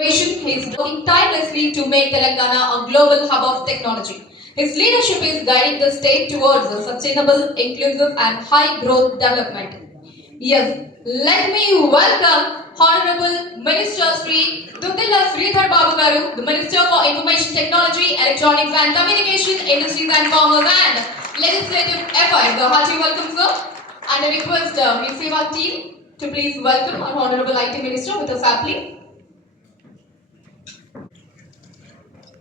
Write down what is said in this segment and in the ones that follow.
He is working tirelessly to make Telangana a global hub of technology. His leadership is guiding the state towards a sustainable, inclusive, and high growth development. Yes, let me welcome Honorable Minister Sri Dudilla Sridhar Babu Garu, the Minister for Information Technology, Electronics and Communication, Industries and Commerce and Legislative Affairs. A hearty welcome, sir. And I request Ms. Seva team to please welcome our Honorable IT Minister with a sapling.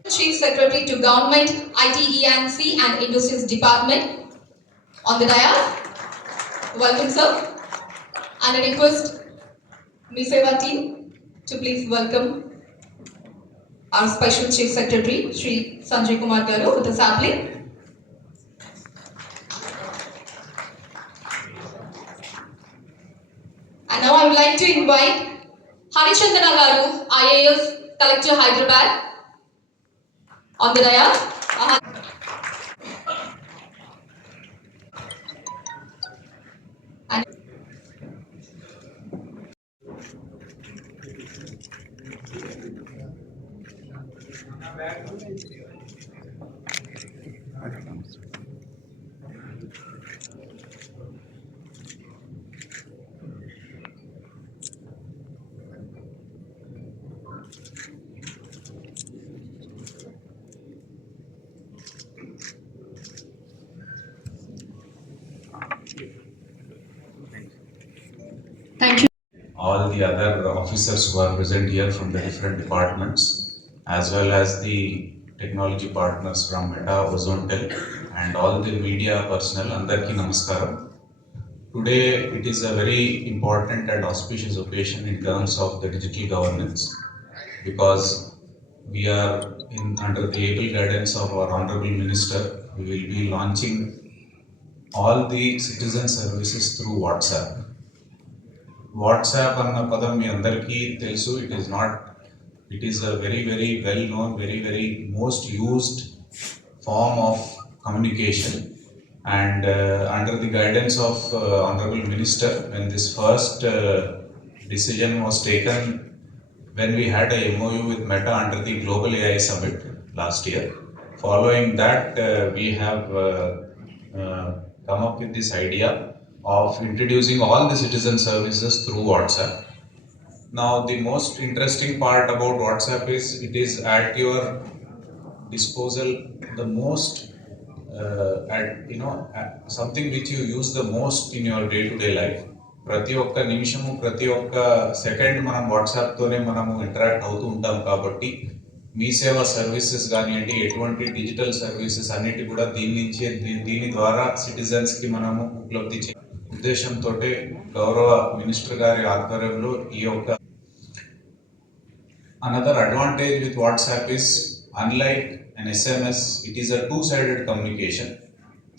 Chief Secretary to Government, IT, E&C and Industries Department on the dais. Welcome, sir. And I request Ms. Seva team to please welcome our Special Chief Secretary, Sri Sanjay Kumar Garu, with a sapling. And now I would like to invite Harichandana Garu, IAS Collector Hyderabad, on the dais. And thank you. All the other officers who are present here from the different departments, as well as the technology partners from Meta, Ozontel, and all the media personnel, Andarki Namaskaram. Today, it is a very important and auspicious occasion in terms of the digital governance, because we are under the able guidance of our Honorable Minister. We will be launching all the citizen services through WhatsApp. WhatsApp అన్న పదం మీ అందరికీ తెలుసు. It is a very very well known, very most used form of communication. And under the guidance of Honorable Minister, when this first decision was taken, when we had a MOU with Meta under the Global AI Summit last year, following that we have come up with this idea of introducing all the citizen services through WhatsApp. Now, the most interesting part about WhatsApp is it is at your disposal, the most something which you use the most in your day-to-day life. ప్రతి ఒక్క నిమిషము, ప్రతి ఒక్క సెకండ్ మనం వాట్సాప్తోనే మనము ఇంటరాక్ట్ అవుతూ ఉంటాం. కాబట్టి మీ సేవా సర్వీసెస్ కానివ్వండి, ఎటువంటి డిజిటల్ సర్వీసెస్ అన్నిటి కూడా దీని ద్వారా సిటిజన్స్కి మనము ఉపలబ్ధి చే ఉద్దేశంతో గౌరవ మినిస్టర్ గారి ఆధ్వర్యంలో ఈ యొక్క another advantage with WhatsApp is, unlike an SMS, it is a two-sided communication.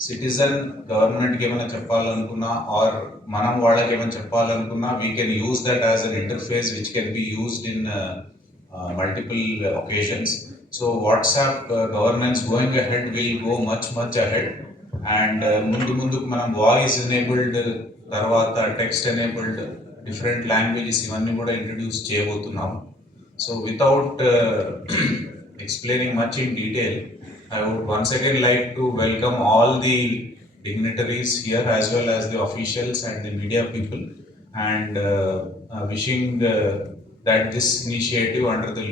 Citizen government ఏమైనా చెప్పాలనుకున్నా ఆర్ మనం వాళ్ళకి ఏమైనా చెప్పాలనుకున్నా, we can use that as an interface which can be used in multiple occasions. So WhatsApp governance going ahead will go much ahead. And ముందుకు మనం voice enabled తర్వాత text enabled different languages ఇవన్నీ కూడా ఇంట్రడ్యూస్ చేయబోతున్నాము. So without explaining much in detail, I would once again like to welcome all the dignitaries here as well as the officials and the media people, and wishing that this initiative under the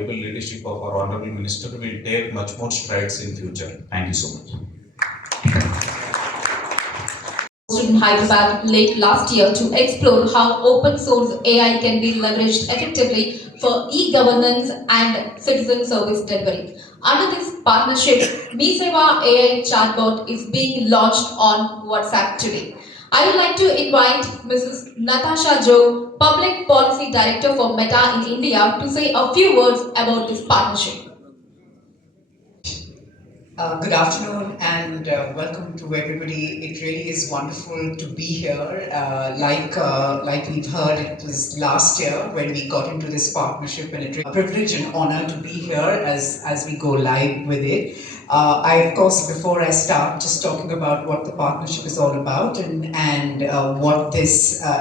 able leadership of our Honorable Minister will take much more strides in future. Thank you so much. In Hyderabad late last year to explore how open source AI can be leveraged effectively for e-governance and citizen service delivery. Under this partnership, Mi Seva AI chatbot is being launched on WhatsApp today. I would like to invite Mrs. Natasha Joe, Public Policy Director for Meta in India, to say a few words about this partnership. Good afternoon and welcome to everybody. It really is wonderful to be here. Like we've heard, it was last year when we got into this partnership, and it's a privilege and honor to be here as we go live with it. Of course, before I start, just talking about what the partnership is all about and what this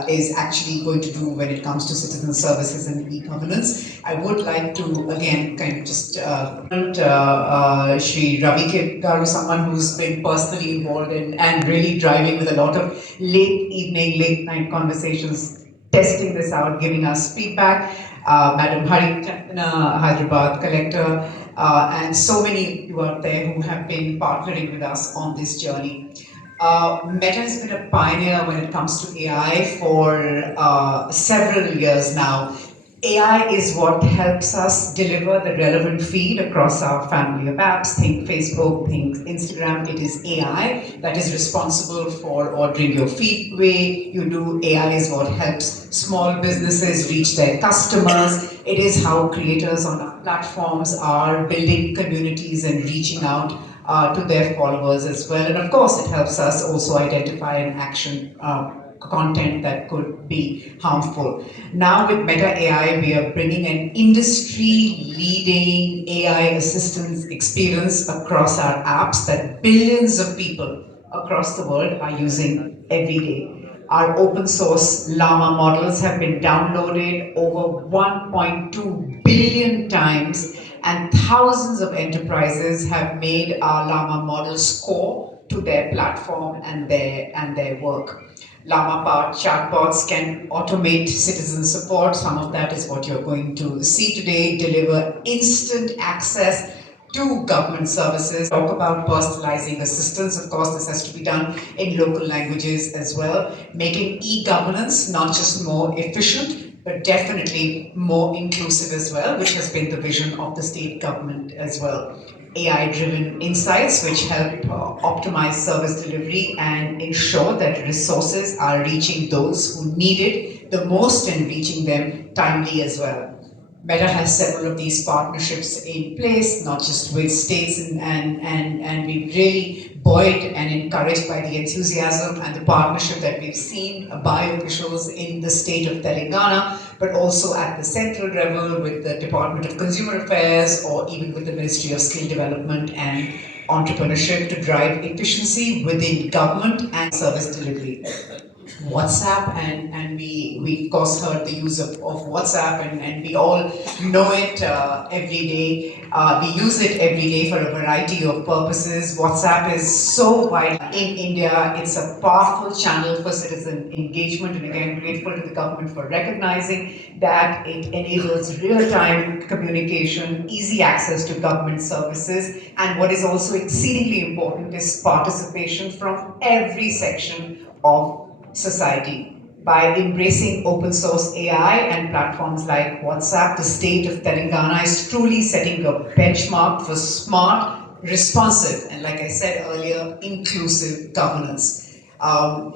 is actually going to do when it comes to citizen services and e-governance. I would like to again kind of just Shri Ravi Garu, someone who's been personally involved in and really driving with a lot of late evening, late night conversations, testing this out, giving us feedback. Madam Hari Hyderabad collector, and so many of you out there who have been partnering with us on this journey. Meta has been a pioneer when it comes to AI for several years now. AI is what helps us deliver the relevant feed across our family of apps. Think Facebook, think Instagram. It is AI that is responsible for ordering your feed the way you do. AI is what helps small businesses reach their customers. It is how creators on our platforms are building communities and reaching out to their followers as well. And of course, it helps us also identify and action content that could be harmful. Now with Meta AI, we are bringing an industry-leading AI assistance experience across our apps that billions of people across the world are using every day. Our open source Llama models have been downloaded over 1.2 billion times, and thousands of enterprises have made our Llama models core to their platform and their work. Llama-powered chatbots can automate citizen support. Some of that is what you're going to see today. Deliver instant access to government services. Talk about personalizing assistance. Of course, this has to be done in local languages as well. Making e-governance not just more efficient, but definitely more inclusive as well, which has been the vision of the state government as well. AI-driven insights which help optimize service delivery and ensure that resources are reaching those who need it the most and reaching them timely as well. Meta has several of these partnerships in place, not just with states, and we're really buoyed and encouraged by the enthusiasm and the partnership that we've seen by officials in the state of Telangana, but also at the central level with the Department of Consumer Affairs or even with the Ministry of Skill Development and Entrepreneurship to drive efficiency within government and service delivery. WhatsApp, and we of course heard the use of WhatsApp, and we all know it every day. We use it every day for a variety of purposes. WhatsApp is so wide in India. It's a powerful channel for citizen engagement, and again, grateful to the government for recognizing that it enables real-time communication, easy access to government services, and what is also exceedingly important is participation from every section of society. By embracing open source AI and platforms like WhatsApp, the state of Telangana is truly setting a benchmark for smart, responsive, and like I said earlier, inclusive governance.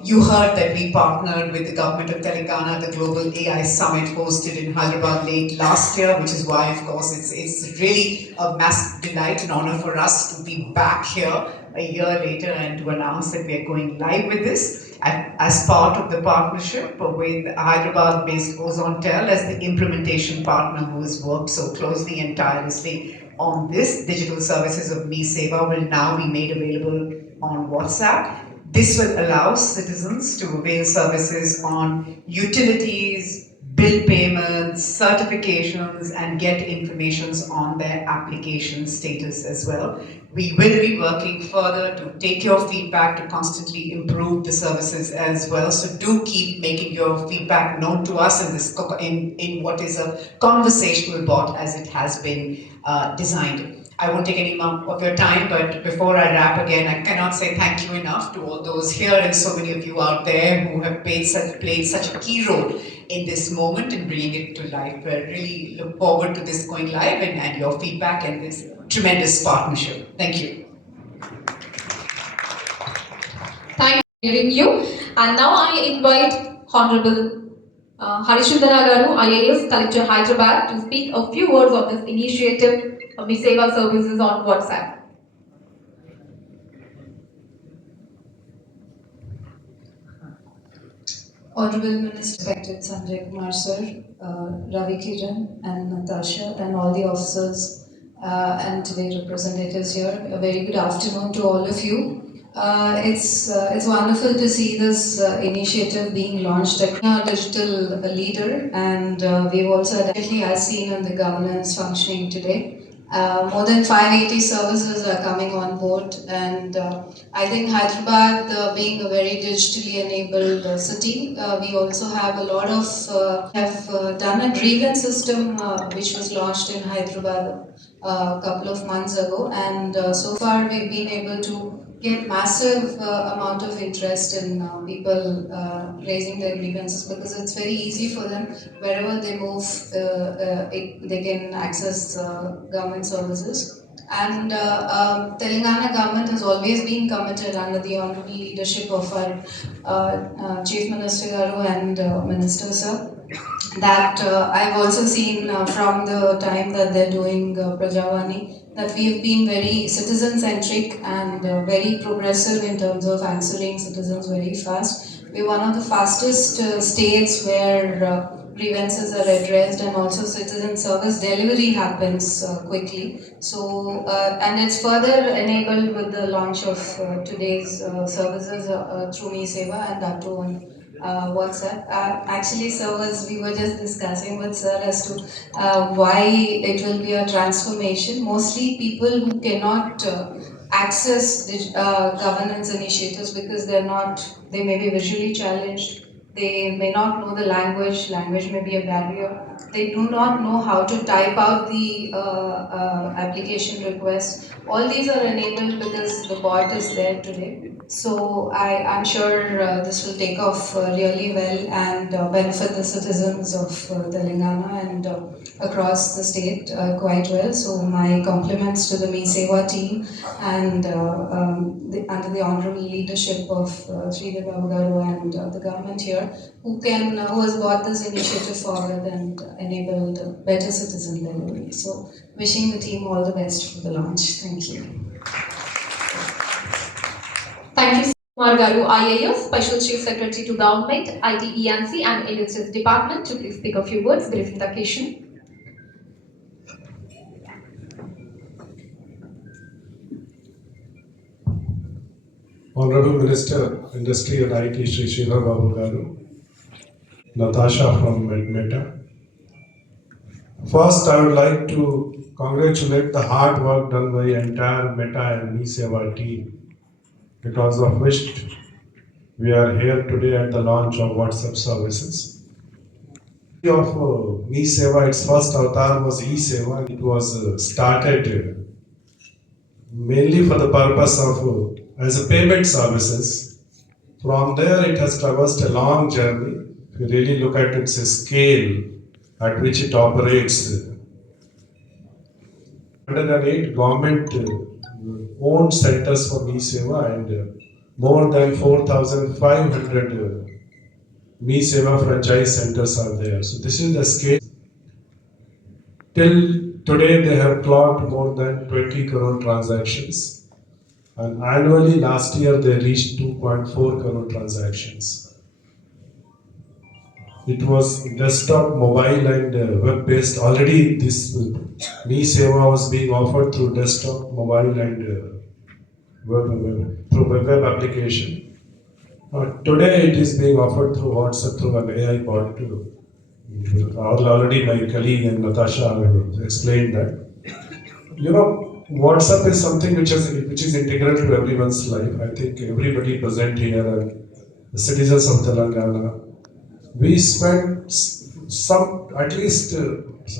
You heard that we partnered with the government of Telangana, the Global AI Summit hosted in Hyderabad late last year, which is why, of course, it's really a massive delight and honor for us to be back here a year later and to announce that we are going live with this as part of the partnership with Hyderabad-based Ozontel as the implementation partner who has worked so closely and tirelessly on this. Digital services of Mi Seva will now be made available on WhatsApp. This will allow citizens to avail services on utilities, bill payments, certifications, and get information on their application status as well. We will be working further to take your feedback to constantly improve the services as well. So do keep making your feedback known to us in what is a conversational bot as it has been designed. I won't take any more of your time, but before I wrap again, I cannot say thank you enough to all those here and so many of you out there who have played such a key role in this moment and bringing it to life. I really look forward to this going live and your feedback and this tremendous partnership. Thank you. Thank you for hearing you. And now I invite Honorable Harishundara Garu, IAS Collector Hyderabad, to speak a few words on this initiative of Mi Seva services on WhatsApp. Honorable Minister, respected Sanjay Kumar sir, Ravi Kiran and Natasha and all the officers and today representatives here. A very good afternoon to all of you. It's wonderful to see this initiative being launched. A digital leader, and we've also definitely, as seen in the governance functioning today. More than 580 services are coming on board, and I think Hyderabad, being a very digitally enabled city, we also have a lot of have done a grievance system which was launched in Hyderabad a couple of months ago, and so far we've been able to get massive amount of interest in people raising their grievances, because it's very easy for them wherever they move. They can access government services. And Telangana government has always been committed under the honorable leadership of our Chief Minister Garu and Minister Sir, that I've also seen from the time that they're doing Prajavani, that we've been very citizen centric and very progressive in terms of answering citizens very fast. We're one of the fastest states where grievances are addressed, and also citizen service delivery happens quickly. So, and it's further enabled with the launch of today's services through Me Seva, and that too on WhatsApp. Actually, sir, was we were just discussing with sir as to why it will be a transformation. Mostly people who cannot access governance initiatives because they may be visually challenged. They may not know the language may be a barrier. They do not know how to type out the application request. All these are enabled because the bot is there today. So I'm sure this will take off really well and benefit the citizens of Telangana and across the state quite well. So my compliments to the Me Seva team and under the honorable leadership of Sridhar Babu Garu and the government here, who has brought this initiative forward and enabled better citizen delivery. So wishing the team all the best for the launch. Thank you. Thank you, Kumar Garu, IAS, Special Chief Secretary to Government, IT, ENC and NHS Department, to please speak a few words briefing the occasion. Honorable Minister, Industry and IT, Shri Sridhar Babu Garu, Natasha from Meta. First, I would like to congratulate the hard work done by entire Meta and Me Seva team, because of which we are here today at the launch of WhatsApp services. Of Me Seva, its first avatar was E-Seva. It was started mainly for the purpose of as a payment services. From there, it has traversed a long journey. If you really look at its scale at which it operates, 108 government owned centers for Me Seva and more than 4,500 Me Seva franchise centers are there. So this is the scale. Till today, they have clocked more than 20 crore transactions. And annually, last year, they reached 2.4 crore transactions. It was desktop, mobile, and web-based. Already, this Me Seva was being offered through desktop, mobile, and through web application. Today, it is being offered through WhatsApp, through an AI bot. Already, my colleague and Natasha have explained that. You know, WhatsApp is something which is integral to everyone's life. I think everybody present here and the citizens of Telangana, we spend at least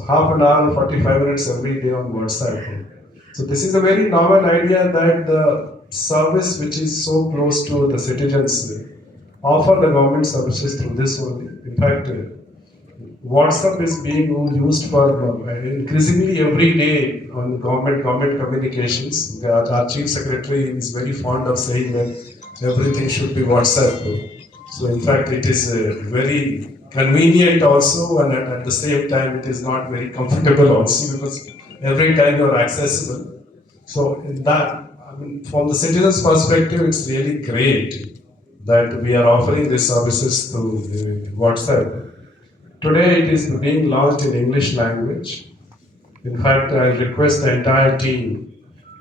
half an hour, 45 minutes every day on WhatsApp. So this is a very novel idea that the service which is so close to the citizens offer the government services through this only. In fact, WhatsApp is being used for increasingly every day on government communications. Our Chief Secretary is very fond of saying that everything should be WhatsApp. So in fact, it is very convenient also, and at the same time, it is not very comfortable also, because every time you are accessible. So in that, I mean, from the citizen's perspective, it's really great that we are offering these services through WhatsApp. Today it is being launched in English language. In fact, I request the entire team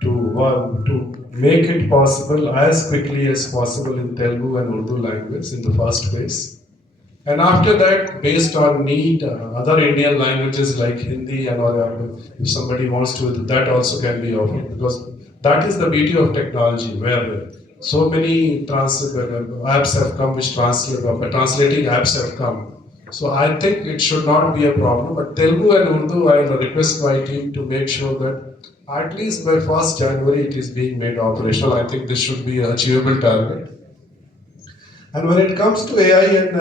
to to make it possible as quickly as possible in Telugu and Urdu language in the first phase. And after that, based on need, other Indian languages like Hindi and or if somebody wants to, that also can be offered, because that is the beauty of technology, where so many apps have come, which translating apps have come. So I think it should not be a problem. But Telugu and Urdu, I will request my team to make sure that at least by 1st January it is being made operational. I think this should be an achievable target. And when it comes to AI, and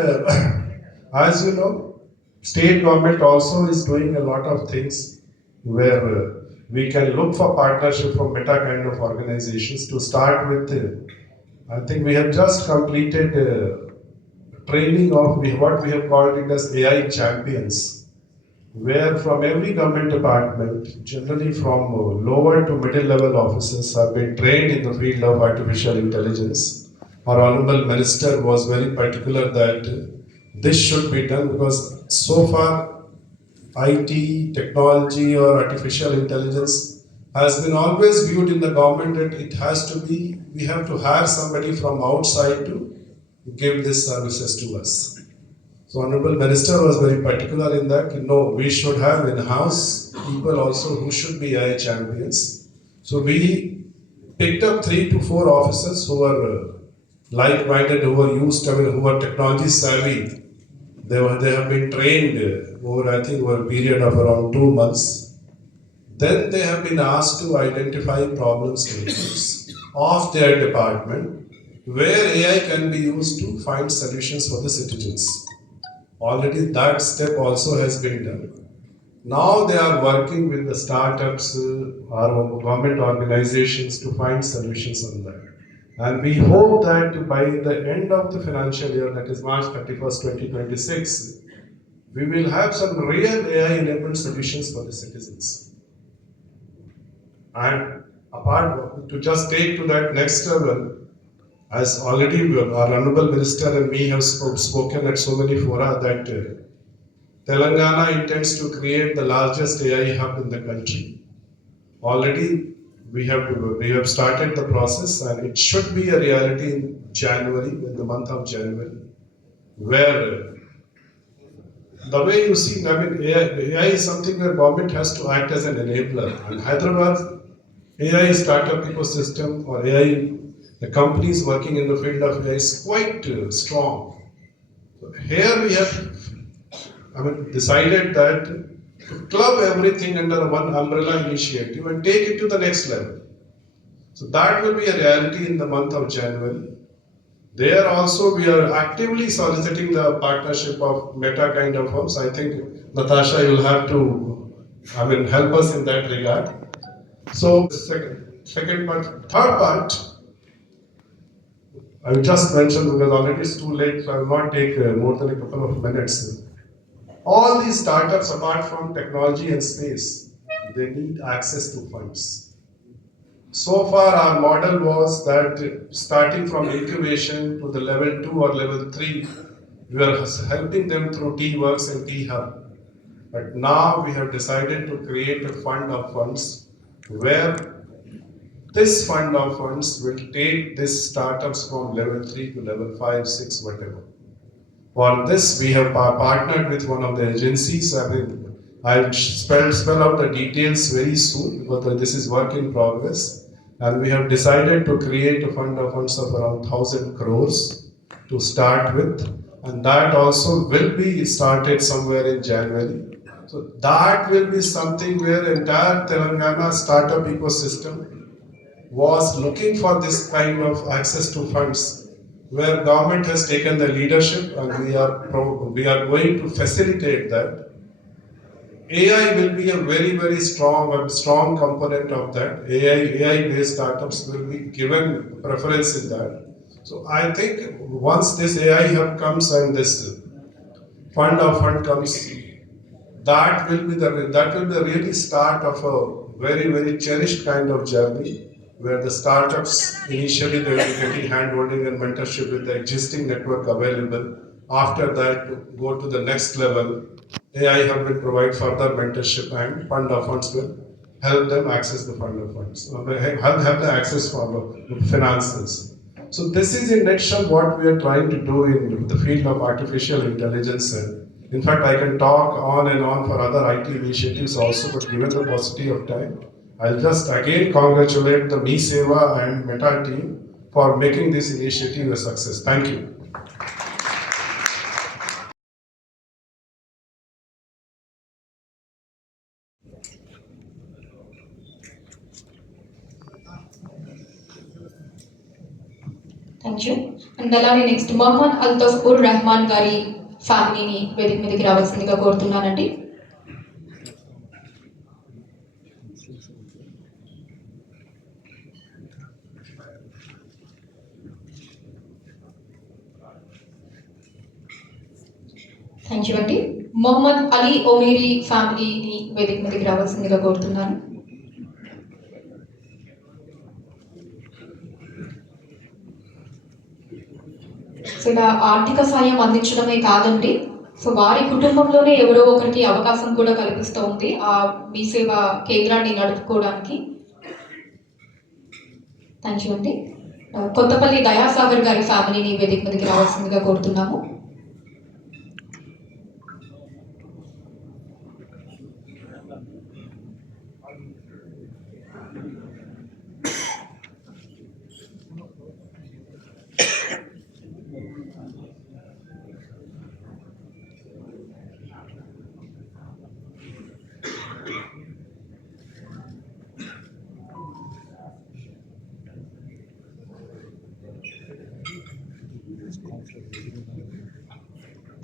as you know, state government also is doing a lot of things where we can look for partnership from Meta kind of organizations. To start with, I think we have just completed training of what we have called it as AI champions, where from every government department, generally from lower to middle level officers, have been trained in the field of artificial intelligence. Our Honorable Minister was very particular that this should be done, because so far IT, technology or artificial intelligence has been always viewed in the government that it has to be, we have to hire somebody from outside to give these services to us. So Honorable Minister was very particular in that, we should have in-house people also who should be AI champions. So we picked up 3 to 4 officers who are like-minded, who are used, who are technology savvy. They have been trained over a period of around 2 months. Then they have been asked to identify problem statements of their department where AI can be used to find solutions for the citizens. Already that step also has been done. Now they are working with the startups or government organizations to find solutions on that. And we hope that by the end of the financial year, that is March 31st, 2026, we will have some real AI-enabled solutions for the citizens. And apart, to just take to that next level, as already our Honorable Minister and me have spoken at so many fora, that Telangana intends to create the largest AI hub in the country. Already we have started the process, and it should be a reality in January, in the month of January, where the way you see, AI is something where government has to act as an enabler. And Hyderabad AI startup ecosystem, or AI, the companies working in the field of AI is quite strong. So here we have decided that to club everything under one umbrella initiative and take it to the next level. So that will be a reality in the month of January. There also we are actively soliciting the partnership of Meta kind of firms. I think Natasha, you'll have to help us in that regard. So second part, third part, I will just mention, because already it's too late, so I will not take more than a couple of minutes. All these startups, apart from technology and space, they need access to funds. So far, our model was that starting from incubation to the level 2 or level 3, we are helping them through T-Works and T-Hub. But now we have decided to create a fund of funds, where this fund of funds will take these startups from level 3 to level 5, 6, whatever. For this, we have partnered with one of the agencies. I'll spell out the details very soon, because this is work in progress. And we have decided to create a fund of funds of around 1,000 crores to start with. And that also will be started somewhere in January. So that will be something where entire Telangana startup ecosystem was looking for this kind of access to funds, where government has taken the leadership, and we are going to facilitate that. AI will be a very, very strong component of that. AI-based startups will be given preference in that. So I think once this AI hub comes and this fund comes, that will be the really start of a very, very cherished kind of journey, where the startups initially they will be getting hand-holding and mentorship with the existing network available. After that, go to the next level. AI hub will provide further mentorship, and fund of funds will help them access the fund of funds, help them access for the finances. So this is in nutshell what we are trying to do in the field of artificial intelligence. In fact, I can talk on and on for other IT initiatives also, but given the paucity of time, I'll just again congratulate the Me Seva and Meta team for making this initiative a success. Thank you. Thank you. And అలానే నెక్స్ట్ మొహమ్మద్ అల్తఫ్ ఉర్ రెహమాన్ గారి ఫ్యామిలీని వేదిక మీదకి రావాల్సిందిగా కోరుతున్నానండి. Thank you అండి. మొహమ్మద్ అలీ ఒమేరీ ఫ్యామిలీని వేదిక మీదకి రావాల్సిందిగా కోరుతున్నాను. సో ఇలా ఆర్థిక సాయం అందించడమే కాదండి, సో వారి కుటుంబంలోనే ఎవరో ఒకరికి అవకాశం కూడా కల్పిస్తూ ఉంది ఆ మీ సేవ కేంద్రాన్ని నడుపుకోవడానికి. థ్యాంక్ యూ అండి. కొత్తపల్లి దయాసాగర్ గారి ఫ్యామిలీని వేదిక మీదకి రావాల్సిందిగా కోరుతున్నాము.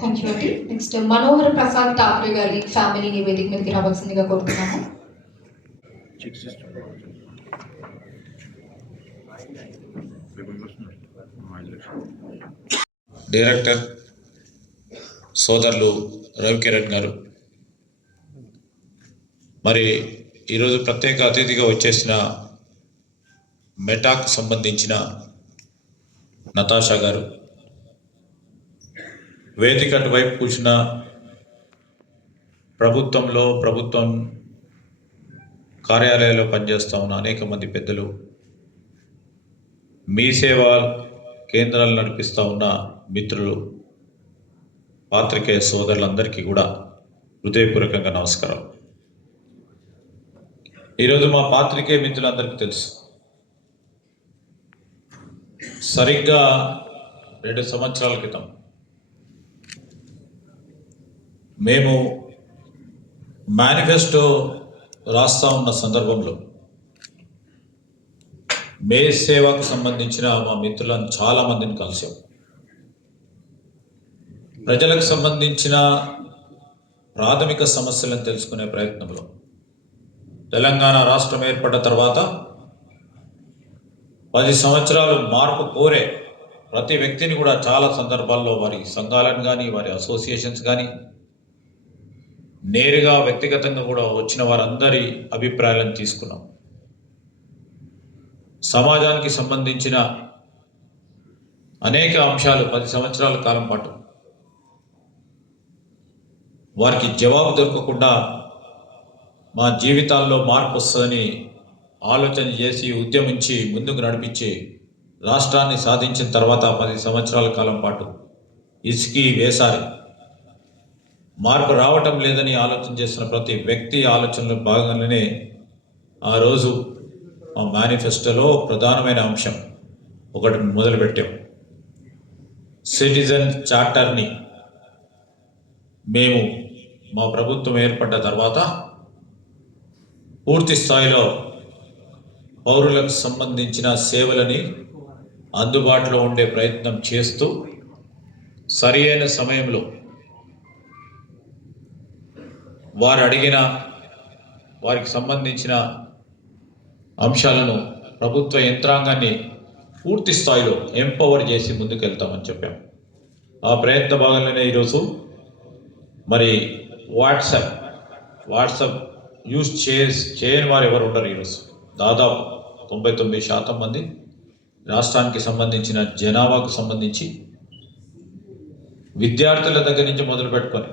థ్యాంక్ యూ అండి. నెక్స్ట్ మనోహర్ ప్రసాద్ ఠాకరే గారి ఫ్యామిలీని వేదిక మీదకి రావాల్సిందిగా కోరుతున్నాము. డైరెక్టర్ సోదరులు రవికిరణ్ గారు, మరి ఈరోజు ప్రత్యేక అతిథిగా వచ్చేసిన మెటాకు సంబంధించిన నతాషా గారు, వేదిక అటువైపు కూర్చున్న ప్రభుత్వం కార్యాలయాల్లో పనిచేస్తూ ఉన్న అనేక మంది పెద్దలు, మీ సేవా కేంద్రాలు నడిపిస్తూ ఉన్న మిత్రులు, పాత్రికేయ సోదరులందరికీ కూడా హృదయపూర్వకంగా నమస్కారం. ఈరోజు మా పాత్రికేయ మిత్రులందరికీ తెలుసు, సరిగ్గా 2 సంవత్సరాల క్రితం మేము మేనిఫెస్టో రాస్తా ఉన్న సందర్భంలో మే సేవకు సంబంధించిన మా మిత్రులను చాలామందిని కలిసాం. ప్రజలకు సంబంధించిన ప్రాథమిక సమస్యలను తెలుసుకునే ప్రయత్నంలో తెలంగాణ రాష్ట్రం ఏర్పడ్డ తర్వాత 10 సంవత్సరాలు మార్పు కోరే ప్రతి వ్యక్తిని కూడా చాలా సందర్భాల్లో వారి సంఘాలను కానీ వారి అసోసియేషన్స్ కానీ నేరుగా వ్యక్తిగతంగా కూడా వచ్చిన వారందరి అభిప్రాయాలను తీసుకున్నాం. సమాజానికి సంబంధించిన అనేక అంశాలు 10 సంవత్సరాల కాలం పాటు వారికి జవాబు దొరకకుండా మా జీవితాల్లో మార్పు వస్తుందని ఆలోచన చేసి ఉద్యమించి ముందుకు నడిపించి రాష్ట్రాన్ని సాధించిన తర్వాత 10 సంవత్సరాల కాలం పాటు ఇసుకి వేసారి మార్పు రావటం లేదని ఆలోచన చేస్తున్న ప్రతి వ్యక్తి ఆలోచనలో భాగంగానే ఆ రోజు మా మేనిఫెస్టోలో ప్రధానమైన అంశం ఒకటి మొదలుపెట్టాం. సిటిజన్ చార్టర్ని మేము మా ప్రభుత్వం ఏర్పడ్డ తర్వాత పూర్తి స్థాయిలో పౌరులకు సంబంధించిన సేవలని అందుబాటులో ఉండే ప్రయత్నం చేస్తూ సరి అయిన సమయంలో వారు అడిగిన వారికి సంబంధించిన అంశాలను ప్రభుత్వ యంత్రాంగాన్ని పూర్తి స్థాయిలో ఎంపవర్ చేసి ముందుకెళ్తామని చెప్పాం. ఆ ప్రయత్న భాగంలోనే ఈరోజు మరి వాట్సాప్ యూజ్ చేయని వారు ఎవరు ఉండరు. ఈరోజు దాదాపు 99% మంది రాష్ట్రానికి సంబంధించిన జనాభాకు సంబంధించి విద్యార్థుల దగ్గర నుంచి మొదలు పెట్టుకొని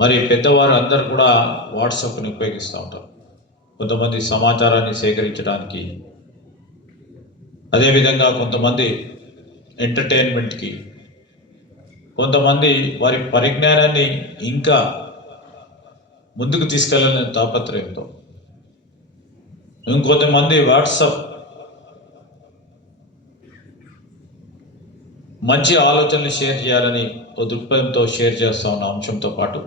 మరి పెద్దవారు అందరు కూడా వాట్సాప్ని ఉపయోగిస్తూ ఉంటారు. కొంతమంది సమాచారాన్ని సేకరించడానికి, అదేవిధంగా కొంతమంది ఎంటర్టైన్మెంట్కి, కొంతమంది వారి పరిజ్ఞానాన్ని ఇంకా ముందుకు తీసుకెళ్ళాలనే తాపత్రయంతో, ఇంకొంతమంది వాట్సాప్ మంచి ఆలోచనలు షేర్ చేయాలని ఒక దృక్పథంతో షేర్ చేస్తా ఉన్న అంశంతో పాటు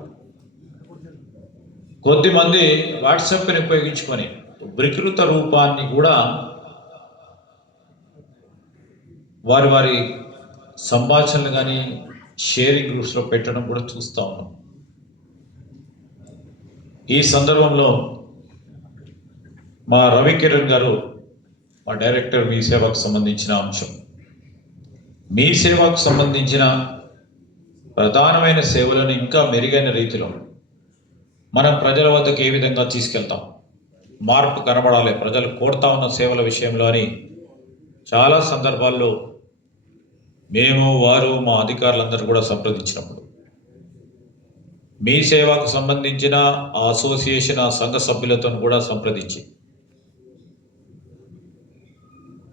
కొద్దిమంది వాట్సాప్ని ఉపయోగించుకొని వికృత రూపాన్ని కూడా వారి వారి సంభాషణలు కానీ షేరింగ్ గ్రూప్స్లో పెట్టడం కూడా చూస్తూ ఉన్నాం. ఈ సందర్భంలో మా రవికిరణ్ గారు, మా డైరెక్టర్, మీ సేవకు సంబంధించిన అంశం, మీ సేవకు సంబంధించిన ప్రధానమైన సేవలను ఇంకా మెరుగైన రీతిలో మనం ప్రజల వద్దకు ఏ విధంగా తీసుకెళ్తాం, మార్పు కనబడాలి ప్రజలు కోరుతా ఉన్న సేవల విషయంలో అని చాలా సందర్భాల్లో మేము, వారు, మా అధికారులందరూ కూడా సంప్రదించినప్పుడు మీ సేవకు సంబంధించిన ఆ అసోసియేషన్, ఆ సంఘ సభ్యులతో కూడా సంప్రదించి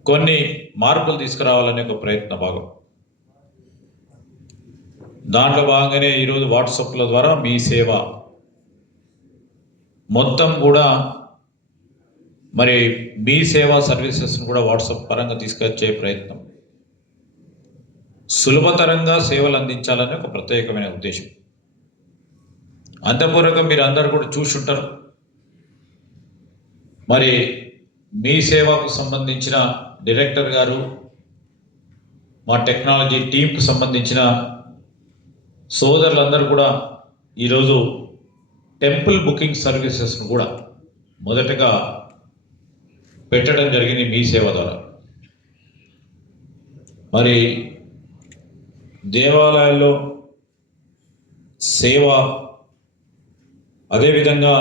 కొన్ని మార్పులు తీసుకురావాలనే ఒక ప్రయత్న భాగం. దాంట్లో భాగంగానే ఈరోజు వాట్సాప్ల ద్వారా మీ సేవ మొత్తం కూడా మరి మీ సేవా సర్వీసెస్ను కూడా వాట్సాప్ పరంగా తీసుకొచ్చే ప్రయత్నం, సులభతరంగా సేవలు అందించాలనే ఒక ప్రత్యేకమైన ఉద్దేశం. అంతపూర్వకంగా మీరు అందరూ కూడా చూసుంటారు. మరి మీ సేవకు సంబంధించిన డైరెక్టర్ గారు, మా టెక్నాలజీ టీంకు సంబంధించిన సోదరులందరూ కూడా ఈరోజు టెంపుల్ బుకింగ్ సర్వీసెస్ను కూడా మొదటగా పెట్టడం జరిగింది మీ సేవ ద్వారా. మరి దేవాలయాల్లో సేవ, అదేవిధంగా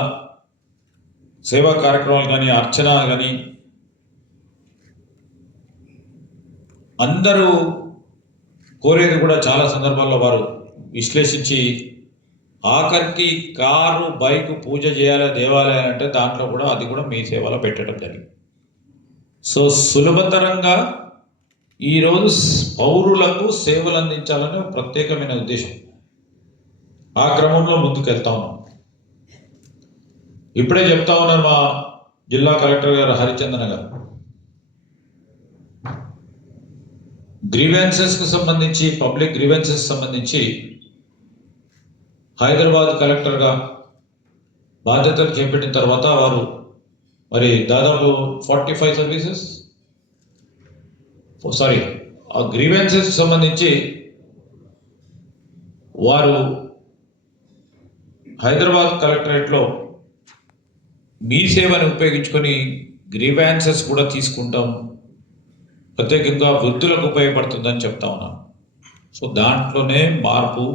సేవా కార్యక్రమాలు కానీ, అర్చన కానీ అందరూ కోరేది కూడా చాలా సందర్భాల్లో వారు విశ్లేషించి ఆఖరికి కారు, బైక్ పూజ చేయాలి దేవాలయం అంటే దాంట్లో కూడా అది కూడా మీ సేవలో పెట్టడం జరిగింది. సో సులభతరంగా ఈరోజు పౌరులకు సేవలు అందించాలనే ప్రత్యేకమైన ఉద్దేశం. ఆ క్రమంలో ముందుకెళ్తా ఉన్నాం. ఇప్పుడే చెప్తా ఉన్నారు మా జిల్లా కలెక్టర్ గారు హరిచందన గారు, గ్రీవెన్సెస్కు సంబంధించి, పబ్లిక్ గ్రీవెన్సెస్ సంబంధించి హైదరాబాద్ కలెక్టర్గా బాధ్యతలు చేపట్టిన తర్వాత వారు మరి దాదాపు 45 సర్వీసెస్, ఆ గ్రీవెన్సెస్ సంబంధించి వారు హైదరాబాద్ కలెక్టరేట్లో మీ సేవను ఉపయోగించుకొని గ్రీవెన్సెస్ కూడా తీసుకుంటాం, ప్రత్యేకంగా వృద్ధులకు ఉపయోగపడుతుందని చెప్తా ఉన్నాను. సో దాంట్లోనే మార్పు,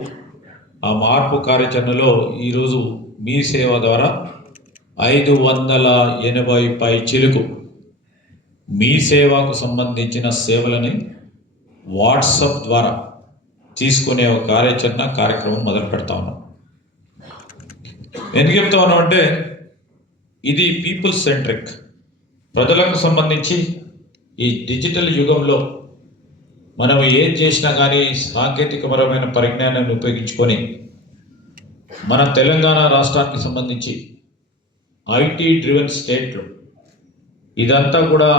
ఆ మార్పు కార్యాచరణలో ఈరోజు మీ సేవ ద్వారా 580 పై చిలుకు మీ సేవకు సంబంధించిన సేవలని వాట్సాప్ ద్వారా తీసుకునే ఒక కార్యక్రమం మొదలు పెడతా ఉన్నాం. ఎందుకు చెప్తా ఉన్నాం అంటే ఇది పీపుల్ సెంట్రిక్, ప్రజలకు సంబంధించి ఈ డిజిటల్ యుగంలో మనం ఏం చేసినా కానీ సాంకేతికపరమైన పరిజ్ఞానాన్ని ఉపయోగించుకొని మన తెలంగాణ రాష్ట్రానికి సంబంధించి ఐటీ డ్రివెన్ స్టేట్లు, ఇదంతా కూడా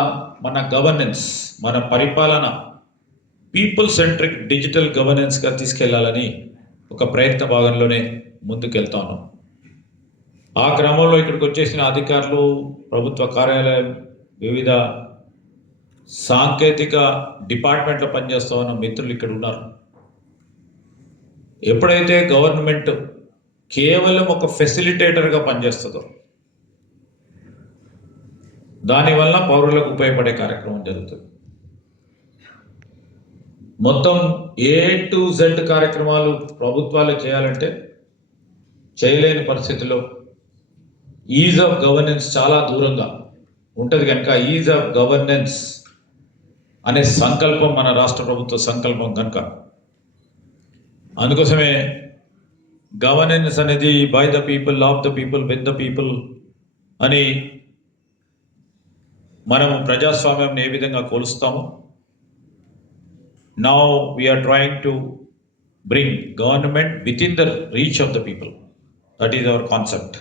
మన గవర్నెన్స్, మన పరిపాలన పీపుల్ సెంట్రిక్ డిజిటల్ గవర్నెన్స్గా తీసుకెళ్లాలని ఒక ప్రయత్న భాగంలోనే ముందుకెళ్తా ఉన్నాం. ఆ క్రమంలో ఇక్కడికి వచ్చేసిన అధికారులు, ప్రభుత్వ కార్యాలయం, వివిధ సాంకేతిక డిపార్ట్మెంట్లో పనిచేస్తూ ఉన్న మిత్రులు ఇక్కడ ఉన్నారు. ఎప్పుడైతే గవర్నమెంట్ కేవలం ఒక ఫెసిలిటేటర్గా పనిచేస్తుందో దానివల్ల పౌరులకు ఉపయోగపడే కార్యక్రమం జరుగుతుంది. మొత్తం A to Z కార్యక్రమాలు ప్రభుత్వాలు చేయాలంటే చేయలేని పరిస్థితిలో ఈజ్ ఆఫ్ గవర్నెన్స్ చాలా దూరంగా ఉంటుంది. కనుక ఈజ్ ఆఫ్ గవర్నెన్స్ అనే సంకల్పం మన రాష్ట్ర ప్రభుత్వ సంకల్పం కనుక అందుకోసమే గవర్నెన్స్ అనేది by the people, of the people, with the people అని మనము ప్రజాస్వామ్యం ఏ విధంగా కొలుస్తాము. Now we are trying to bring government within the reach of the people. That is our concept.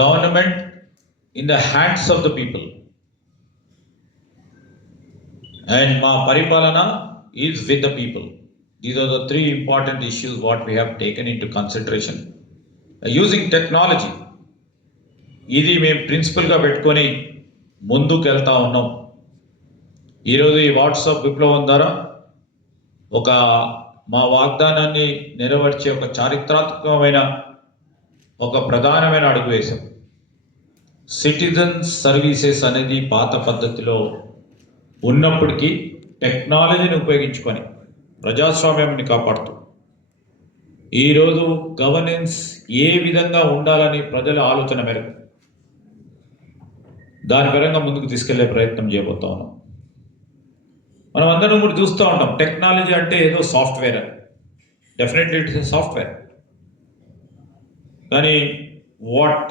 Government in the hands of the people. And మా పరిపాలన is with the people. These are the three important issues what we have taken into consideration. Using technology, ఇది మేము ప్రిన్సిపల్గా పెట్టుకొని ముందుకు వెళ్తా ఉన్నాం. ఈరోజు ఈ వాట్సాప్ విప్లవం ద్వారా ఒక మా వాగ్దానాన్ని నెరవేర్చే ఒక చారిత్రాత్మకమైన ఒక ప్రధానమైన అడుగు వేశాం. సిటిజన్ సర్వీసెస్ అనేది పాత పద్ధతిలో ఉన్నప్పటికీ టెక్నాలజీని ఉపయోగించుకొని ప్రజాస్వామ్యాన్ని కాపాడుతూ ఈరోజు గవర్నెన్స్ ఏ విధంగా ఉండాలని ప్రజల ఆలోచన మేరకు దాని పరంగా ముందుకు తీసుకెళ్లే ప్రయత్నం చేయబోతా ఉన్నాం. మనం అందరం కూడా చూస్తూ ఉంటాం, టెక్నాలజీ అంటే ఏదో software. Definitely it's a software. కానీ వాట్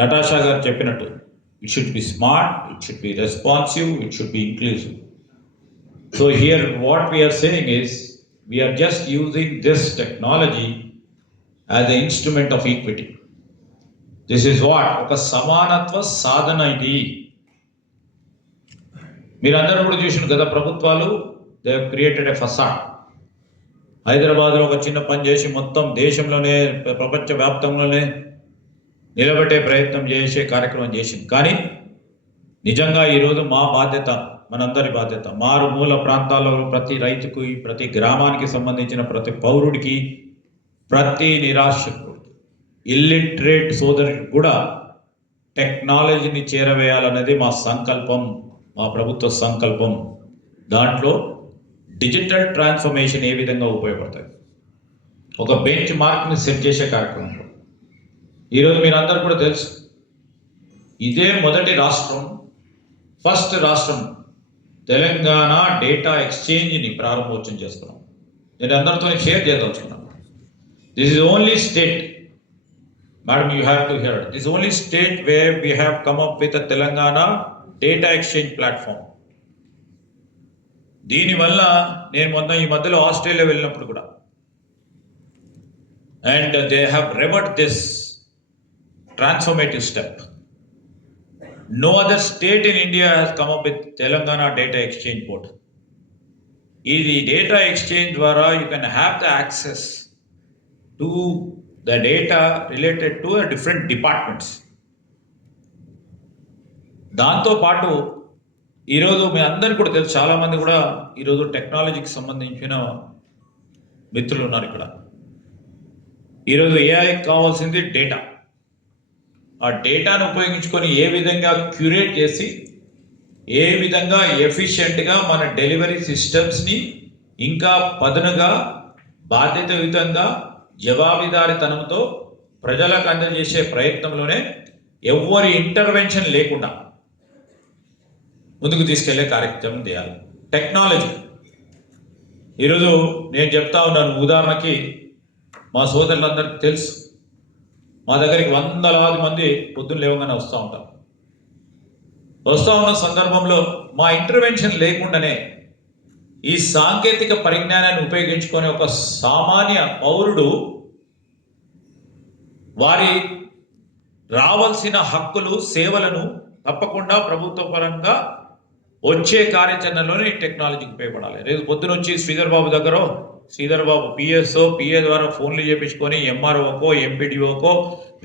నటాషా గారు చెప్పినట్టు, it should be smart, it should be responsive, it should be inclusive. So here what we are saying is, we are just using this technology as an instrument of equity. This is what oka samanatva sadhana idi. మీరందరూ కూడా చూసిన గత ప్రభుత్వాలు they have created a facade. హైదరాబాద్లో ఒక చిన్న పని చేసి మొత్తం దేశంలోనే ప్రపంచవ్యాప్తంలోనే నిలబెట్టే ప్రయత్నం చేసే కార్యక్రమం చేసింది. కానీ నిజంగా ఈరోజు మా బాధ్యత, మనందరి బాధ్యత, మారుమూల ప్రాంతాల్లో ప్రతి రైతుకి, ప్రతి గ్రామానికి సంబంధించిన ప్రతి పౌరుడికి, ప్రతి నిరాశ్రకుడు, ఇల్లిటరేట్ సోదరుడికి కూడా టెక్నాలజీని చేరవేయాలన్నది మా సంకల్పం, మా ప్రభుత్వ సంకల్పం. దాంట్లో డిజిటల్ ట్రాన్స్ఫర్మేషన్ ఏ విధంగా ఉపయోగపడుతుంది, ఒక బెంచ్ మార్క్ని సెట్ చేసే కార్యక్రమంలో ఈరోజు మీరందరూ కూడా తెలుసు, ఇదే మొదటి రాష్ట్రం, ఫస్ట్ రాష్ట్రం తెలంగాణ డేటా ఎక్స్చేంజ్ని ప్రారంభోత్సవం చేస్తున్నాం. నేను అందరితో షేర్ చేయదలుచుకున్నాను. This is only state, madam you have to hear, this only state where we have come up with Telangana data exchange platform. దీనివల్ల నేను ఈ మధ్యలో ఆస్ట్రేలియా వెళ్ళినప్పుడు కూడా, and they have rewarded this transformative step. No other state in India has come up with Telangana Data Exchange Board. In the data exchange ద్వారా you can have the access to the data related to a different departments. దాంతో పాటు ఈరోజు మీ అందరికీ కూడా తెలుసు, చాలామంది కూడా ఈరోజు టెక్నాలజీకి సంబంధించిన మిత్రులు ఉన్నారు ఇక్కడ. ఈరోజు ఏఐకి కావాల్సింది డేటా. ఆ డేటాను ఉపయోగించుకొని ఏ విధంగా క్యూరేట్ చేసి, ఏ విధంగా ఎఫిషియెంట్గా మన డెలివరీ సిస్టమ్స్ని ఇంకా పదునుగా, బాధ్యతాయుతంగా, జవాబుదారీతనంతో ప్రజలకు అందజేసే ప్రయత్నంలోనే ఎవరి ఇంటర్వెన్షన్ లేకుండా ముందుకు తీసుకెళ్లే కార్యక్రమం చేయాలి. టెక్నాలజీ ఈరోజు నేను చెప్తా ఉన్నాను, ఉదాహరణకి మా సోదరులందరికీ తెలుసు, మా దగ్గరికి వందలాది మంది పొద్దున్న లేవగానే వస్తూ ఉంటారు. వస్తూ ఉన్న సందర్భంలో మా ఇంటర్వెన్షన్ లేకుండానే ఈ సాంకేతిక పరిజ్ఞానాన్ని ఉపయోగించుకొని ఒక సామాన్య పౌరుడు వారి రావాల్సిన హక్కులు, సేవలను తప్పకుండా ప్రభుత్వ పరంగా వచ్చే కార్యాచరణలోనే ఈ టెక్నాలజీకి ఉపయోగపడాలి. రేపు పొద్దున వచ్చి శ్రీధర్ బాబు పిఏ ద్వారా ఫోన్లు చేపించుకొని ఎంఆర్ఓకో, ఎంపీడీఓకో,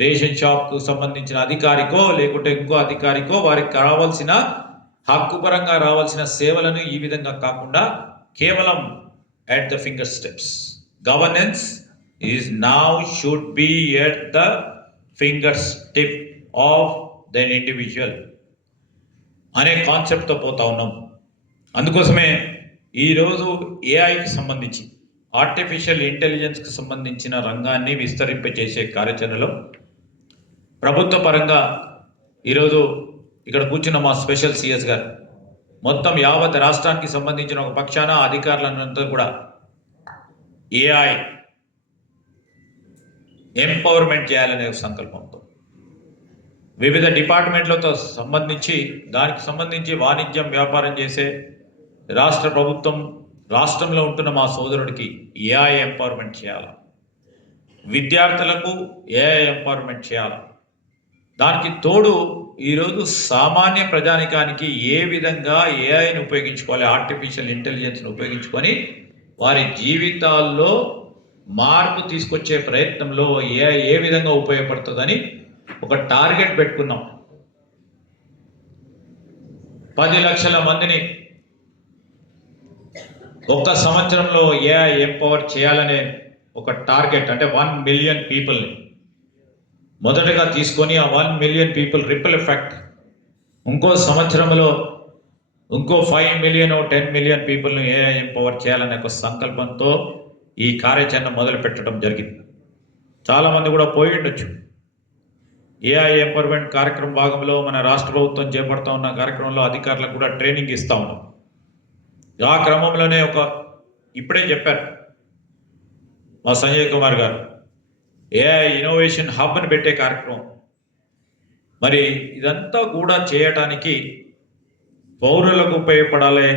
రేషన్ షాప్కు సంబంధించిన అధికారికో, లేకుంటే ఇంకో అధికారికో వారికి కావాల్సిన హక్కుపరంగా రావాల్సిన సేవలను ఈ విధంగా కాకుండా కేవలం at the fingertips. Governance is now should be at the fingertip of the individual అనే కాన్సెప్ట్తో పోతా ఉన్నాం. అందుకోసమే ఈరోజు ఏఐకి సంబంధించి, ఆర్టిఫిషియల్ ఇంటెలిజెన్స్కి సంబంధించిన రంగాన్ని విస్తరింపచేసే కార్యాచరణలో ప్రభుత్వ పరంగా ఈరోజు ఇక్కడ కూర్చున్న మా స్పెషల్ సిఎస్ గారు మొత్తం యావత్ రాష్ట్రానికి సంబంధించిన ఒక పక్షాన అధికారులందరూ కూడా ఏఐ ఎంపవర్మెంట్ చేయాలనే సంకల్పంతో వివిధ డిపార్ట్మెంట్లతో సంబంధించి దానికి సంబంధించి వాణిజ్యం వ్యాపారం చేసే రాష్ట్ర ప్రభుత్వం రాష్ట్రంలో ఉంటున్న మా సోదరుడికి ఏఐ ఎంపవర్మెంట్ చేయాలి, విద్యార్థులకు ఏఐ ఎంపవర్మెంట్ చేయాలి. దానికి తోడు ఈరోజు సామాన్య ప్రజానికానికి ఏ విధంగా ఏఐని ఉపయోగించుకోవాలి, ఆర్టిఫిషియల్ ఇంటెలిజెన్స్ని ఉపయోగించుకొని వారి జీవితాల్లో మార్పు తీసుకొచ్చే ప్రయత్నంలో ఏఐ ఏ విధంగా ఉపయోగపడుతుందని ఒక టార్గెట్ పెట్టుకున్నాం. 10 లక్షల మందిని ఒక్క సంవత్సరంలో ఏఐ ఎంపవర్ చేయాలనే ఒక టార్గెట్, అంటే 1 మిలియన్ పీపుల్ని మొదటగా తీసుకొని ఆ 1 మిలియన్ పీపుల్ రిపుల్ ఎఫెక్ట్ ఇంకో సంవత్సరంలో ఇంకో 5 మిలియన్ 10 మిలియన్ పీపుల్ని ఏఐ ఎంపవర్ చేయాలనే ఒక సంకల్పంతో ఈ కార్యాచరణ మొదలు పెట్టడం జరిగింది. చాలామంది కూడా పోయి ఉండొచ్చు. ఏఐ ఎంపవర్మెంట్ కార్యక్రమం భాగంలో మన రాష్ట్ర ప్రభుత్వం చేపడుతూ ఉన్న కార్యక్రమంలో అధికారులకు కూడా ట్రైనింగ్ ఇస్తూ ఉన్నాం. ఆ క్రమంలోనే ఇప్పుడే చెప్పారు మా సంజయ్ కుమార్ గారు, ఏఐ ఇన్నోవేషన్ హబ్ని పెట్టే కార్యక్రమం. మరి ఇదంతా కూడా చేయటానికి పౌరులకు ఉపయోగపడాలి.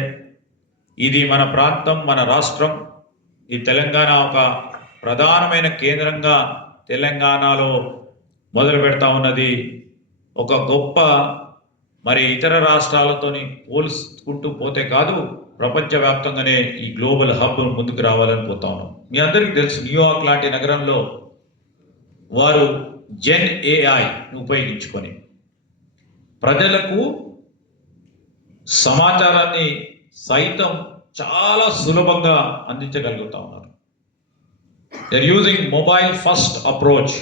ఇది మన ప్రాంతం, మన రాష్ట్రం, ఈ తెలంగాణ ఒక ప్రధానమైన కేంద్రంగా తెలంగాణలో మొదలు పెడతా ఉన్నది. ఒక గొప్ప మరి ఇతర రాష్ట్రాలతోని పోల్చుకుంటూ పోతే కాదు, ప్రపంచవ్యాప్తంగానే ఈ గ్లోబల్ హబ్ ముందుకు రావాలని పోతా ఉన్నాం. మీ అందరికీ తెలుసు, న్యూయార్క్ లాంటి నగరంలో వారు జెన్ ఏఐని ఉపయోగించుకొని ప్రజలకు సమాచారాన్ని సైతం చాలా సులభంగా అందించగలుగుతా ఉన్నారు. They are using mobile first approach.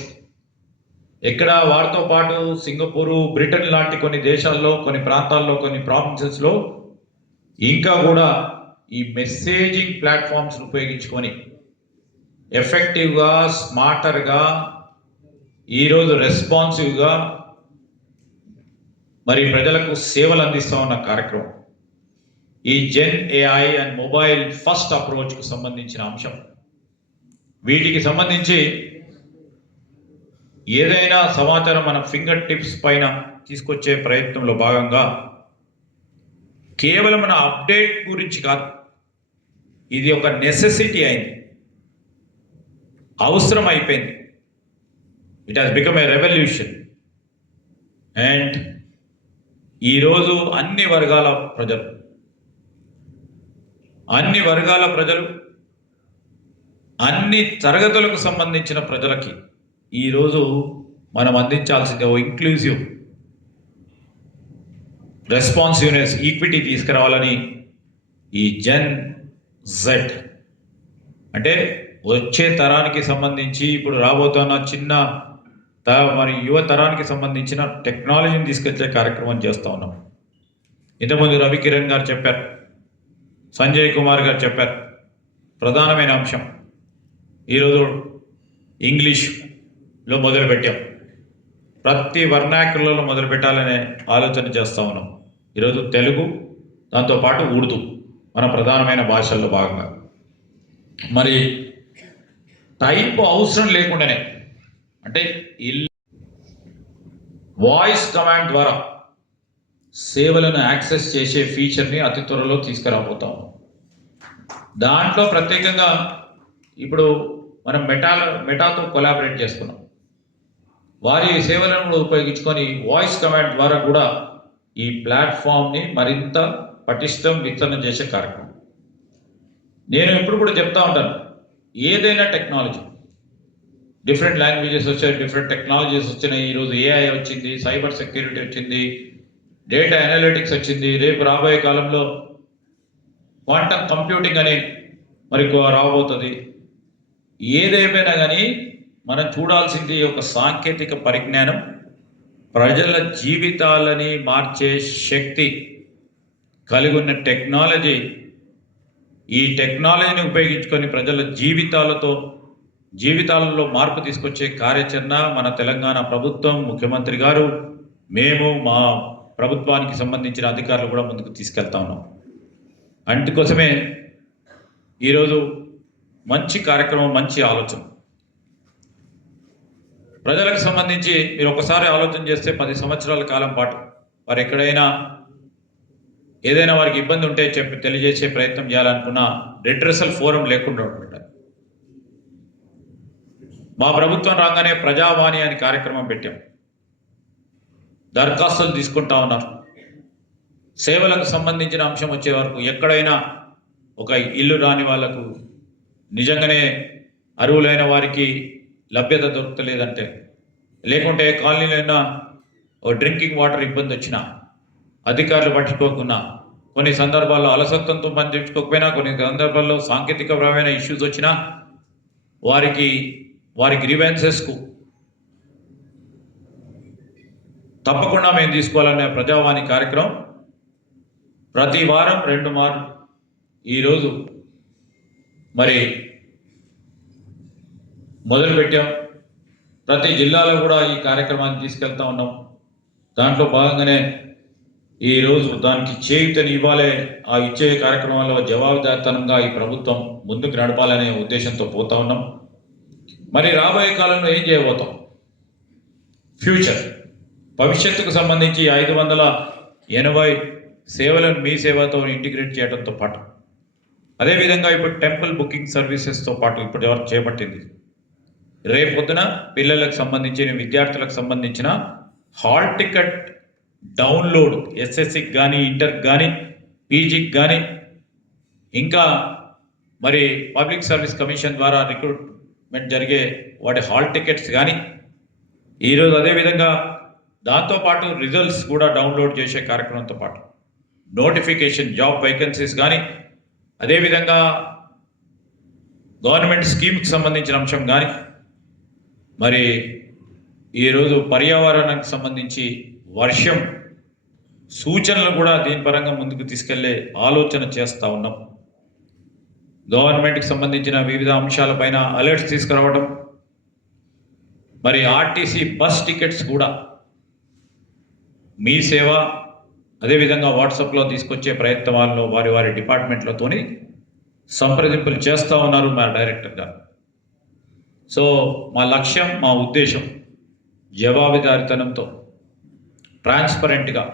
ఎక్కడ వారితో పాటు సింగపూరు, బ్రిటన్ లాంటి కొన్ని దేశాల్లో, కొన్ని ప్రాంతాల్లో, కొన్ని ప్రావిన్సెస్లో ఇంకా కూడా ఈ మెసేజింగ్ ప్లాట్ఫామ్స్ని ఉపయోగించుకొని ఎఫెక్టివ్గా, స్మార్టర్గా, ఈరోజు రెస్పాన్సివ్గా మరి ప్రజలకు సేవలు అందిస్తూ ఉన్న కార్యక్రమం ఈ gen AI and mobile first అప్రోచ్కు సంబంధించిన అంశం. వీటికి సంబంధించి ఏదైనా సమాచారం మన ఫింగర్ టిప్స్ పైన తీసుకొచ్చే ప్రయత్నంలో భాగంగా కేవలం మన అప్డేట్ గురించి కాదు, ఇది ఒక నెసెసిటీ అయింది, అవసరం అయిపోయింది. It has become a revolution. And ఈరోజు అన్ని వర్గాల ప్రజలు అన్ని తరగతులకు సంబంధించిన ప్రజలకి ఈరోజు మనం అందించాల్సింది ఓ ఇంక్లూజివ్, రెస్పాన్సివ్నెస్, ఈక్విటీ తీసుకురావాలని ఈ జెన్ జెడ్ అంటే వచ్చే తరానికి సంబంధించి ఇప్పుడు రాబోతున్న మరి యువ తరానికి సంబంధించిన టెక్నాలజీని తీసుకొచ్చే కార్యక్రమం చేస్తూ ఉన్నాం. ఇంతకుముందు రవికిరణ్ గారు చెప్పారు, సంజయ్ కుమార్ గారు చెప్పారు. ప్రధానమైన అంశం ఈరోజు ఇంగ్లీష్లో మొదలుపెట్టాం, ప్రతి వర్నాక్యులర్లో మొదలు పెట్టాలనే ఆలోచన చేస్తూ ఉన్నాం. ఈరోజు తెలుగు, దాంతోపాటు ఉర్దూ మన ప్రధానమైన భాషల్లో భాగంగా. మరి టైప్ అవసరం లేకుండానే, అంటే వాయిస్ కమాండ్ ద్వారా సేవలను యాక్సెస్ చేసే ఫీచర్ని అతి త్వరలో తీసుకురాబోతాం. దాంట్లో ప్రత్యేకంగా ఇప్పుడు మనం మెటాతో కొలాబరేట్ చేసుకున్నాం. వారి సేవలను కూడా ఉపయోగించుకొని వాయిస్ కమాండ్ ద్వారా కూడా ఈ ప్లాట్ఫామ్ని మరింత పటిష్టం, విస్తరణ చేసే కార్యక్రమం. నేను ఎప్పుడు కూడా చెప్తా ఉంటాను, ఏదైనా టెక్నాలజీ, డిఫరెంట్ లాంగ్వేజెస్ వచ్చాయి, డిఫరెంట్ టెక్నాలజీస్ వచ్చినాయి. ఈరోజు ఏఐ వచ్చింది, సైబర్ సెక్యూరిటీ వచ్చింది, డేటా అనలిటిక్స్ వచ్చింది, రేపు రాబోయే కాలంలో క్వాంటమ్ కంప్యూటింగ్ అని మరి రాబోతుంది. ఏదేమైనా కానీ మనం చూడాల్సింది ఒక సాంకేతిక పరిజ్ఞానం, ప్రజల జీవితాలని మార్చే శక్తి కలిగి ఉన్న టెక్నాలజీ. ఈ టెక్నాలజీని ఉపయోగించుకొని ప్రజల జీవితాలలో మార్పు తీసుకొచ్చే కార్యాచరణ మన తెలంగాణ ప్రభుత్వం, ముఖ్యమంత్రి గారు, మేము, మా ప్రభుత్వానికి సంబంధించిన అధికారులు కూడా ముందుకు తీసుకెళ్తా ఉన్నాం. అందుకోసమే ఈరోజు మంచి కార్యక్రమం, మంచి ఆలోచన. ప్రజలకు సంబంధించి మీరు ఒకసారి ఆలోచన చేస్తే 10 సంవత్సరాల కాలం పాటు వారు ఎక్కడైనా ఏదైనా వారికి ఇబ్బంది ఉంటే తెలియజేసే ప్రయత్నం చేయాలనుకున్న రిడ్రెసల్ ఫోరం లేకుండా ఉంటుంటారు. మా ప్రభుత్వం రాగానే ప్రజావాణి అని కార్యక్రమం పెట్టాం. దరఖాస్తులు తీసుకుంటా ఉన్నారు. సేవలకు సంబంధించిన అంశం వచ్చే వరకు ఎక్కడైనా ఒక ఇల్లు రాని వాళ్లకు, నిజంగానే అర్హులైన వారికి లభ్యత దొరకలేదంటే, లేకుంటే కాలనీలో ఓ డ్రింకింగ్ వాటర్ ఇబ్బంది వచ్చినా, అధికారులు పట్టించుకోకున్నా, కొన్ని సందర్భాల్లో అలసత్వంతో పనిచేసుకోకపోయినా, కొన్ని సందర్భాల్లో సాంకేతికపరమైన ఇష్యూస్ వచ్చినా వారి గ్రీవెన్సెస్కు తప్పకుండా మేము తీసుకోవాలనే ప్రజావాణి కార్యక్రమం ప్రతి వారం 2 మార్లు ఈరోజు మరి మొదలుపెట్టాం. ప్రతి జిల్లాలో కూడా ఈ కార్యక్రమాన్ని తీసుకెళ్తా ఉన్నాం. దాంట్లో భాగంగానే ఈరోజు దానికి చేయూతని ఇవ్వాలి. ఆ ఇచ్చే కార్యక్రమాల్లో జవాబుదారితనంగా ఈ ప్రభుత్వం ముందుకు నడపాలనే ఉద్దేశంతో పోతా ఉన్నాం. మరి రాబోయే కాలంలో ఏం చేయబోతాం? ఫ్యూచర్ భవిష్యత్తుకు సంబంధించి 580 సేవలను మీ సేవతో ఇంటిగ్రేట్ చేయడంతో పాటు, అదేవిధంగా ఇప్పుడు టెంపుల్ బుకింగ్ సర్వీసెస్తో పాటు ఇప్పుడు ఎవరు చేపట్టింది, రేపు పొద్దున పిల్లలకు సంబంధించిన, విద్యార్థులకు సంబంధించిన హాల్ టికెట్ డౌన్లోడ్ ఎస్ఎస్సికి కానీ, ఇంటర్కి కానీ, పీజీకి కానీ, ఇంకా మరి పబ్లిక్ సర్వీస్ కమిషన్ ద్వారా రిక్రూట్మెంట్ జరిగే వాటి హాల్ టికెట్స్ కానీ ఈరోజు, అదేవిధంగా దాంతోపాటు రిజల్ట్స్ కూడా డౌన్లోడ్ చేసే కార్యక్రమంతో పాటు నోటిఫికేషన్ జాబ్ వేకెన్సీస్ కానీ, అదేవిధంగా గవర్నమెంట్ స్కీమ్కి సంబంధించిన అంశం కానీ, మరి ఈరోజు పర్యావరణానికి సంబంధించి వర్షం సూచనలు కూడా దీని పరంగా ముందుకు తీసుకెళ్లే ఆలోచన చేస్తూ ఉన్నాం. గవర్నమెంట్కి సంబంధించిన వివిధ అంశాలపైన అలర్ట్స్ తీసుకురావడం, మరి ఆర్టీసీ బస్ టికెట్స్ కూడా మీ సేవ, అదేవిధంగా వాట్సాప్లో తీసుకొచ్చే ప్రయత్నాల్లో వారి డిపార్ట్మెంట్లతోని సంప్రదింపులు చేస్తూ ఉన్నారు మా డైరెక్టర్ గారు. సో మా లక్ష్యం, మా ఉద్దేశం జవాబుదారితనంతో, ట్రాన్స్పరెంట్గా,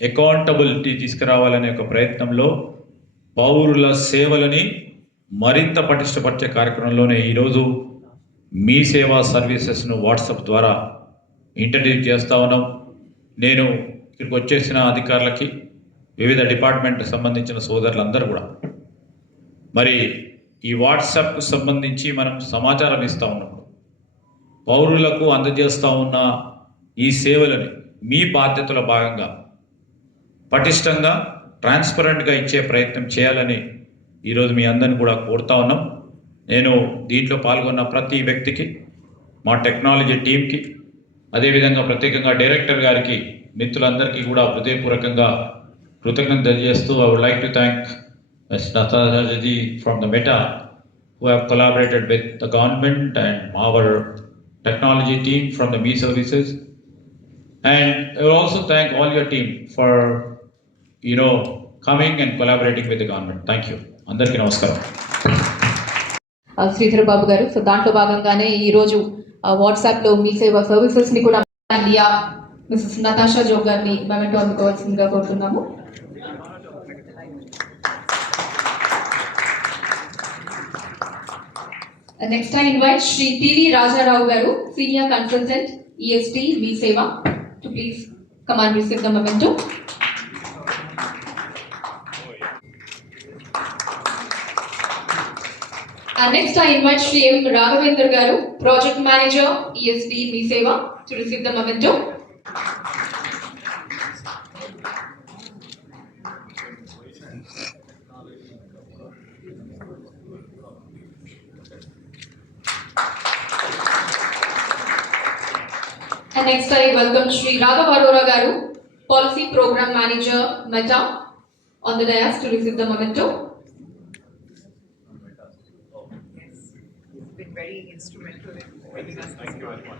అకౌంటబిలిటీ తీసుకురావాలనే ఒక ప్రయత్నంలో పౌరుల సేవలని మరింత పటిష్టపరిచే కార్యక్రమంలోనే ఈరోజు మీ సేవా సర్వీసెస్ను వాట్సాప్ ద్వారా ఇంట్రడ్యూస్ చేస్తూ ఉన్నాం. నేను ఇక్కడికి వచ్చేసిన అధికారులకి, వివిధ డిపార్ట్మెంట్కి సంబంధించిన సోదరులందరూ కూడా మరి ఈ వాట్సాప్కు సంబంధించి మనం సమాచారం ఇస్తూ ఉన్నప్పుడు పౌరులకు అందజేస్తూ ఉన్న ఈ సేవలని మీ బాధ్యతల భాగంగా పటిష్టంగా, ట్రాన్స్పరెంట్గా ఇచ్చే ప్రయత్నం చేయాలని ఈరోజు మీ అందరిని కూడా కోరుతా ఉన్నాం. నేను దీంట్లో పాల్గొన్న ప్రతి వ్యక్తికి, మా టెక్నాలజీ టీంకి, అదేవిధంగా ప్రత్యేకంగా డైరెక్టర్ గారికి, మిత్రులందరికీ కూడా హృదయపూర్వకంగా కృతజ్ఞతలు తెలియజేస్తూ I would like to thank Ms. Natasha ji from the Meta who have collaborated with the government and our technology team from the Me Services, and I will also thank all your team for coming and collaborating with the government. Thank you. Andarki namaskaram. Sridhar బాబు గారు, సో దాంట్లో భాగంగానే ఈరోజు వాట్సాప్లో మీ సేవా సర్వీసెస్ని కూడా India Mrs Natasha Jog గారిని memento అందుకోవాల్సిందిగా కోరుతున్నాము. Next I invite Shri TV Rajarao garu, senior consultant EST Mee Seva, to please come and receive the memento. And next I invite Shri M. Raghavendra Garu, Project Manager, ESD Me Seva, to receive the memento. And next I welcome Shri Raghav Arora Garu, Policy Program Manager, Meta, on the dais to receive the memento. Very instrumental in bringing us this far.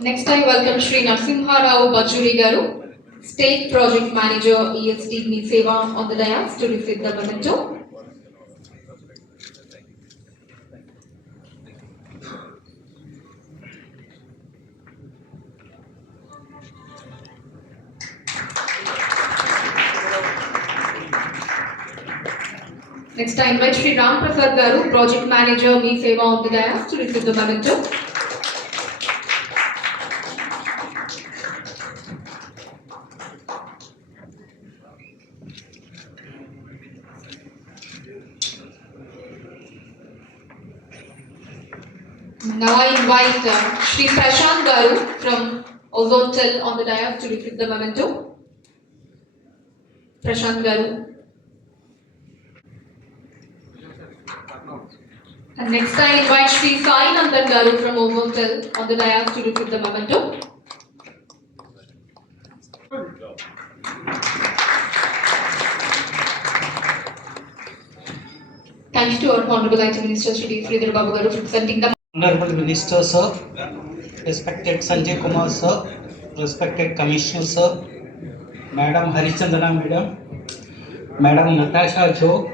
Next, I welcome Shri Narasimha Rao Bajuri Garu, State Project Manager, ESD Me Seva, on the dais to receive the memento. Next, I invite Shri Ram Prasad Garu, Project Manager, Me Seva, on the dais to receive the memento. Now I invite Shri Prashant Garu from Ozontel on the dais to receive the memento. Prashant Garu. And next I invite Shri Sai Nandan Garu from Ozontel on the dais to receive the memento. Thank you to our Honorable IT Minister Shri Sridhar Babu Garu for presenting the Honorable Minister Sir, respected Sanjay Kumar Sir, respected Commissioner Sir, Madam Harichandana Madam, Madam Natasha Jo,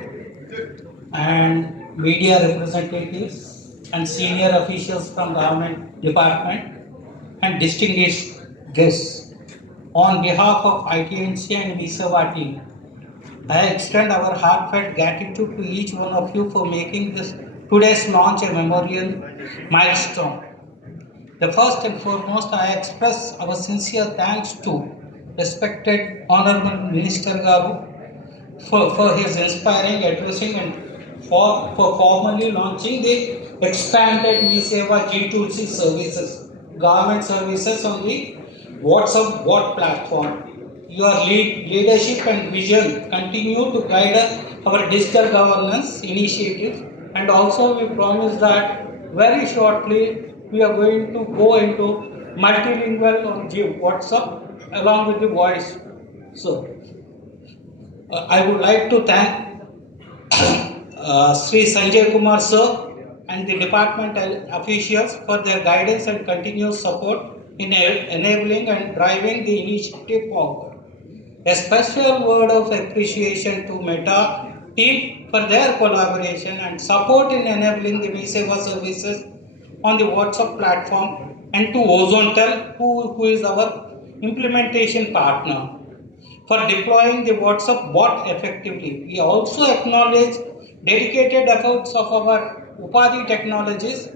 and media representatives and senior officials from government department and distinguished guests. On behalf of ITNC and Visava team, I extend our heartfelt gratitude to each one of you for making this today's launch a memorial milestone. The first and foremost, I express our sincere thanks to respected Honorable Minister Garu for his inspiring addressing and for formally launching the expanded MeSeva G2C services, government services on the WhatsApp bot platform. Your leadership and vision continue to guide our digital governance initiatives, and also we promise that very shortly we are going to go into multilingual on WhatsApp along with the voice. So I would like to thank Sri Sanjay Kumar Sir and the department officials for their guidance and continuous support in enabling and driving the initiative forward. A special word of appreciation to Meta team for their collaboration and support in enabling the MeSeva services on the WhatsApp platform, and to Ozontel, who is our implementation partner, for deploying the WhatsApp bot effectively. We also acknowledge dedicated efforts of our Upadi Technologies,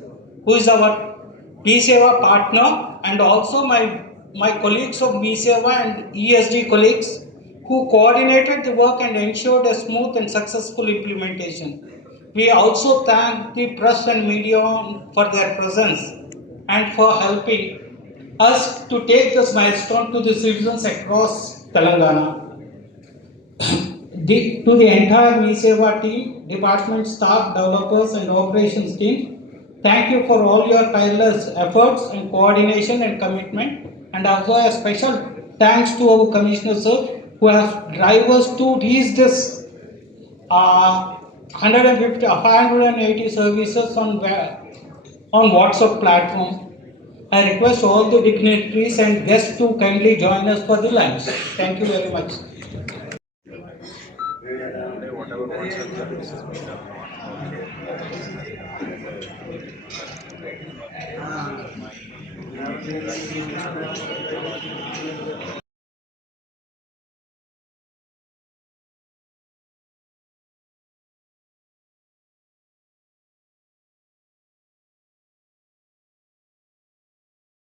who is our MeSeva partner, and also my colleagues of MeSeva and ESG colleagues who coordinated the work and ensured a smooth and successful implementation. We also thank the press and media for their presence and for helping us to take this milestone to the citizens across Telangana. To the entire MeSeva team, department staff, developers and operations team, thank you for all your tireless efforts and coordination and commitment, and also a special thanks to our Commissioner Sir who has driven us to reach this 580 services on WhatsApp platform. I request all the dignitaries and guests to kindly join us for the lunch. Thank you very much.